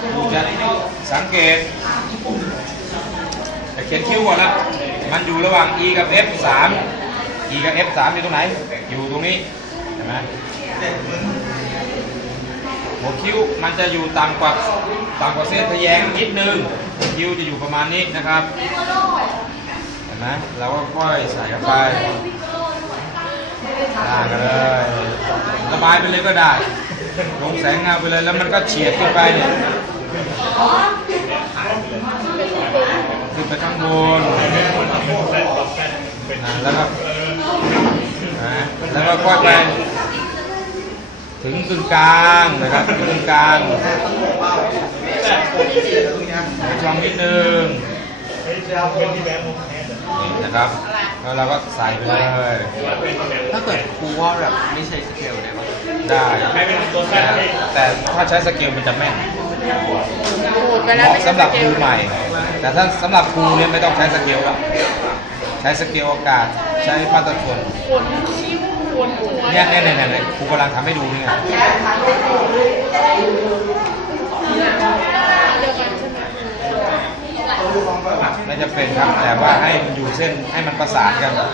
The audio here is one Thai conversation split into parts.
ครูจะสังเกตจะเขียนคิ้วก่อนละมันอยู่ระหว่าง e กับ f 3 e กับ f 3อยู่ตรงไหน อยู่ตรงนี้เห็นไหมหัวคิ้วมันจะอยู่ต่ำกว่าต่ำกว่าเส้นทะแยงนิดนึงคิ้วจะอยู่ประมาณนี้นะครับเห็นไหมเราก็ค่อยใส่เข้าไปลากกันเลยระบายไปเลยก็ได้ลงแสงเงาไปเลยแล้วมันก็เฉียดขึ้นไปเนี่ย ขึ้นไปข้างบนอ่าแล้วก็อ่าแล้วก็ค่อยไป ถึงกึ่งกลางนะครับถึงกึ่งกลางช่องนิดนึงนะครับแล้วเราก็ใส่ไปเลยถ้าเกิดครูว่าแบบไม่ใช้สเกลได้ปะได้แต่ถ้าใช้สเกลมันจะแม่น ขูดไปเหแล้วมาะไม่สำหรับครูใหม่ แต่ถ้าสำหรับครูเนี่ยไม่ต้องใช้สเกลหรอกใช้สเกลอากาศใช้มาตรฐานขนคิ้วขนหัวเนี่ยเนี่ยเนี่ยเนี่ยครูกำลังทำให้ดูนี่ไงเดียวกันใช่ไหมไม่จะเป็นครับแต่ว่าให้มันอยู่เส้นให้มันประสานกันอ่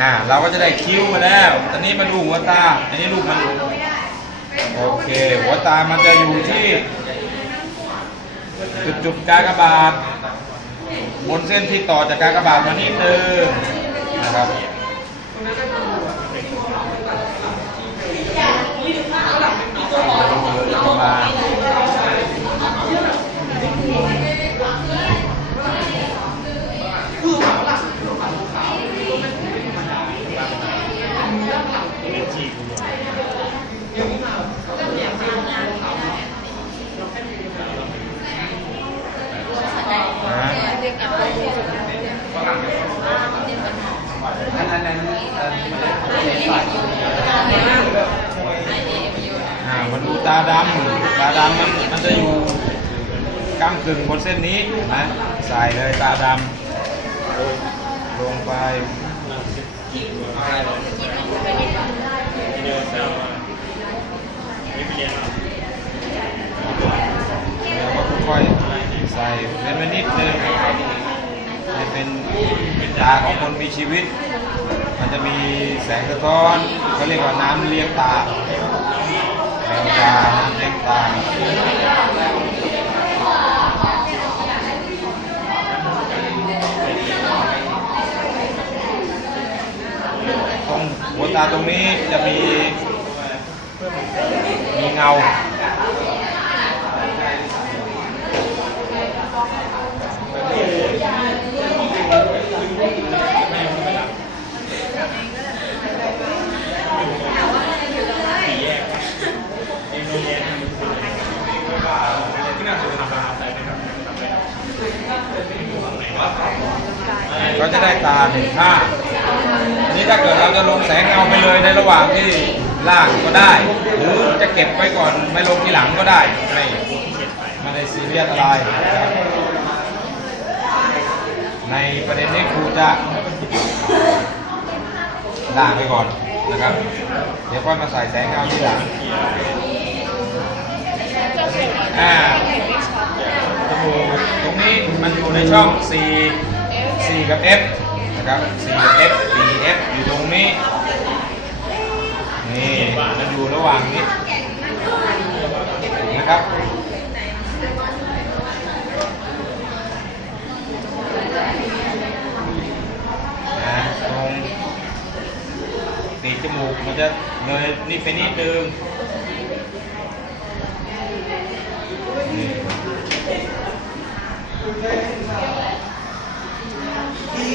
อ่าเราก็จะได้คิ้วมาแล้ว ตอนนี้มาดูหัวตา อันนี้รูปมันโอเค หัวตามันจะอยู่ที่ จุดจุดกากบาท บนเส้นที่ต่อจากกากบาทมานิดนึงนะครับประมาณนะ อันนั้นนั้นเอ่อใช้สาย อ่ามาดูตาดำ ตาดำมันมันจะอยู่ กลางกึ่งบนเส้นนี้นไหมใส่เลยตาดำลงไปแล้วก็ค่อยๆใส่เป็นไปนิดนึงให้เป็นตาของคนมีชีวิต มันจะมีแสงสะท้อนเขาเรียกว่าน้ำเลี้ยงตาแววตาน้ำเลี้ยงตา ตรงหัว ตาตรงนี้จะมีมีเงาก็จะได้ตาหนึ่งข้า นี้ถ้าเกิดเราจะลงแสงเงาไปเลยในระหว่างที่ล่างก็ได้ หรือจะเก็บไว้ก่อนไม่ลงทีหลังก็ได้ไม่ไม่ได้ซีเรียสอะไรนะครับในประเด็นนี้ครูจะล่างไปก่อนนะครับ เดี๋ยวค่อยมาใส่แสงเงาทีหลังอ่าจมูกตรงนี้มันอยู่ในช่อง C C กับ F นะครับ CF B F อยู่ตรงนี้ นี่มันอยู่ระหว่างนี้นะครับตรงปีจมูกมันจะเลยนี่ไปนิดนึง นี่ ที่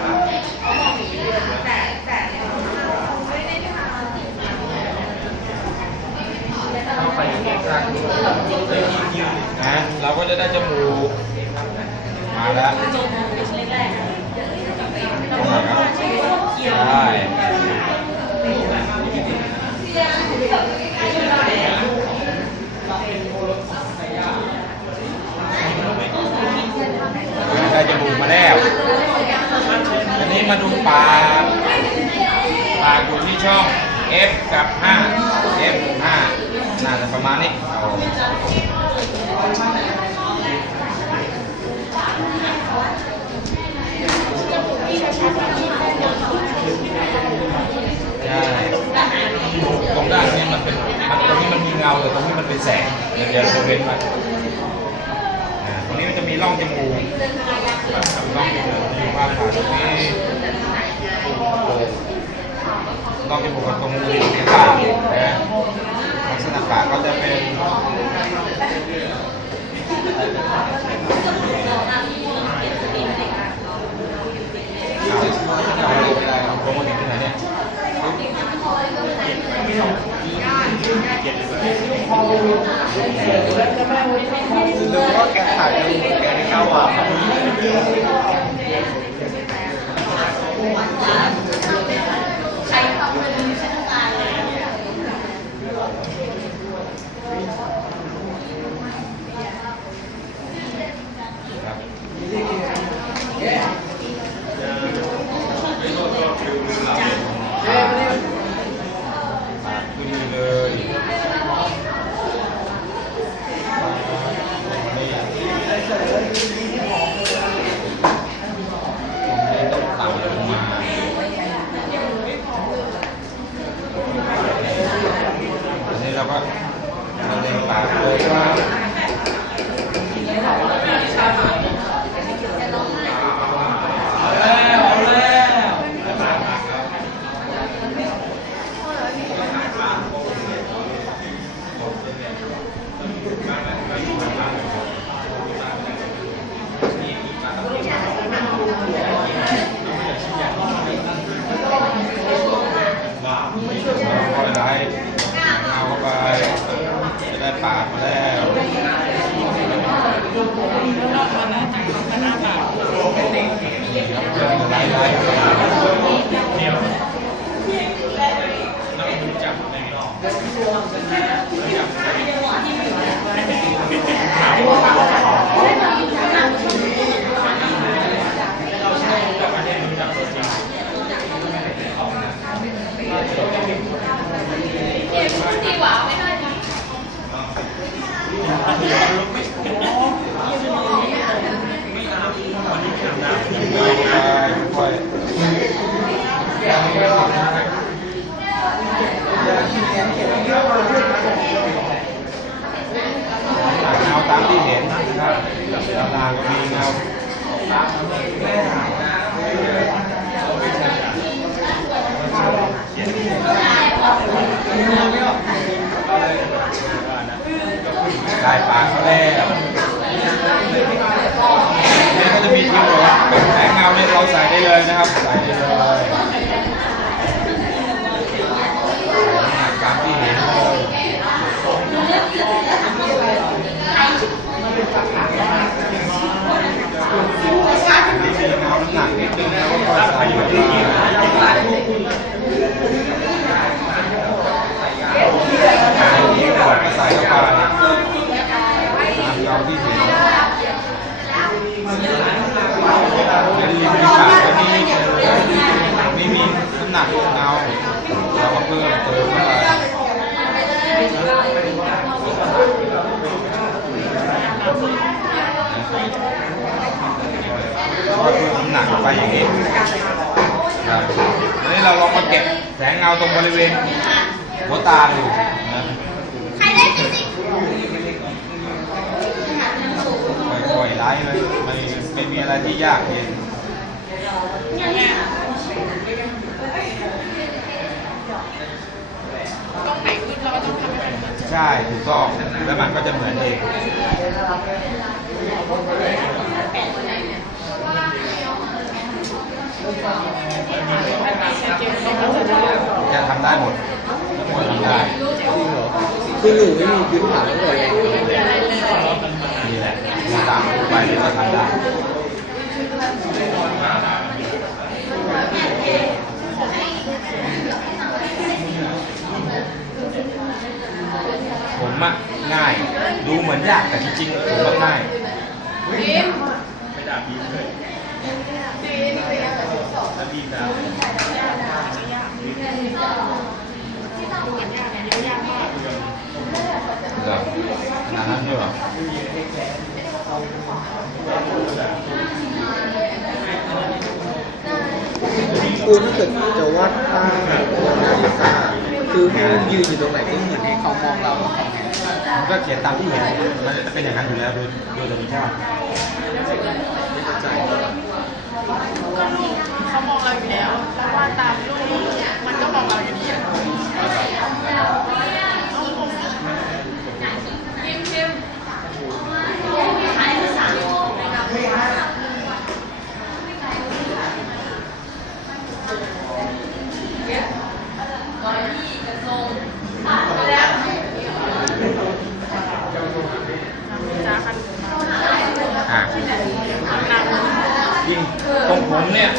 เราก็จะได้จมูกมาแล้วจมูกเป็ใช่ได้จมูกมาแล้วอันนี้มาดูปากปากอยู่ที่ช่อง F กับ 5 F 5น่าจะประมาณนี้ ตรงด้านนี้มันเป็นมันตรงนี้มันมีเงาแต่ตรงนี้มันเป็นแสงเดี๋ยวเดี๋ยวจะเว้นไปอ่าตรงนี้มันจะมีร่องจมูกร่องจมูกอยู่าพปาตรงนี้ร่องจมูกกับตรงนี้ปากนะลักษณะปากก็จะเป็น 这个动作呢，就是， เลยต้องต่ำลงมาอันนี้เราก็เราเล็งปากเลยว่า ค่อยเอาเข้าไปจะได้ปากมาแล้วไล่ไล่ค่อยเงาตาม ครับแล้วทางก็มีเงาได้ปลาเขาแล้วนี่ก็จะมีทิ้งหัวเป็นแสงเงาเนี่ยเราใส่ได้เลยนะครับ ใส่ได้เลยตามที่เห็นเลยมีเงาน้ำหนักนิดนึงนะว่าใส่เข้าไปก็ใส่เข้าไป ตามเงาที่เห็นเป็นริมฝีปากก็นี่นี่มีน้ำหนักเงาเราก็เพิ่มเติมเข้าไปเราก็เพิ่ม น้ำหนักไปอย่างนี้ครับอันนี้เราลองมาเก็บแสงเงาตรงบริเวณหัวตาดูนะใครได้ฟิสิกส์ค่อยไล่เลยไม่ไม่มีอะไรที่ยากเย็นตรงไหนขึ้นเราก็ต้องทำให้มันใช่ถูกต้องแล้วมันก็จะเหมือนเอง จะทำได้หมดทั้งหมดทำได้คือหนูไม่มีพื้นฐานเลยนี่แหละต่างไปเลยก็ทำได้ ผมอะง่าย ดูเหมือนยากแต่จริงๆผมว่าง่ายบีมเหรอขนาดนั้นด้วยหรอคือถ้าเกิดจะวาดภาพโมนาลิซา คือให้ยืนอยู่ตรงไหนก็เหมือนให้เขามองเราว่าเขาไงมันก็เขียนตามที่เห็นมันจะเป็นอย่างนั้นอยู่แล้วโดยโดยธรรมชาติไม่เข้าใจเขามองเราอยู่แล้วเราวาดตามรูปมันก็มองเราอยู่ดีอะจ้าคัน อะยิ่งตรงผมเนี่ย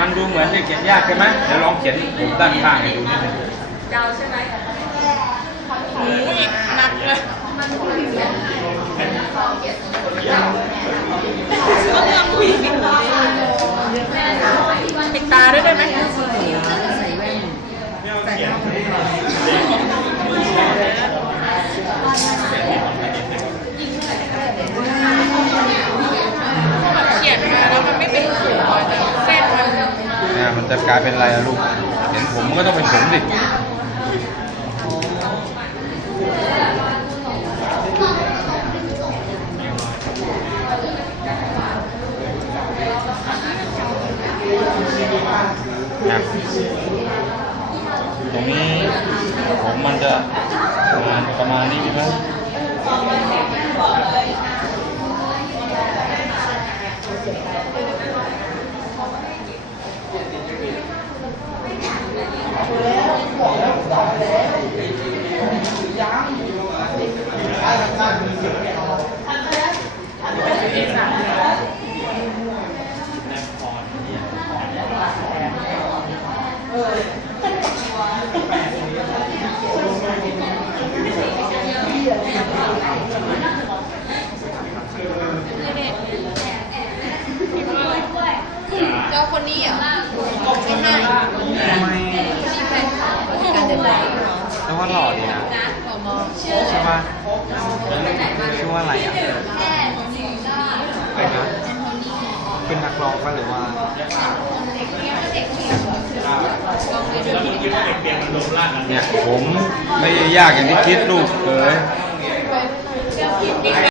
มันดู เหมือนจะเขียนยากใช่ไหมเดี๋ยวลองเขียนผมด้านข้างให้ดูนิดนึงโอ้ยหนักเลยปิดตาด้วยได้ไหมเขียนมาแล้วมันไม่เป็นหัวแต่เส้นมัน เนี่ยมันจะกลายเป็นอะไรอะลูก เห็นผมมันก็ต้องเป็นผมดิตรงนี้ผมมันจะประมาณประมาณนี้ใช่ไหม เจ้าคนนี้เหรอไม่ใช่ทำไมการเดินทางแล้วว่าหล่อดีนะใช่ป่ะชื่อว่าอะไรอะเป็นนะเป็นนักร้องป่ะหรือว่าเนี่ยผมไม่ยากอย่างที่คิดลูกเอ๋ย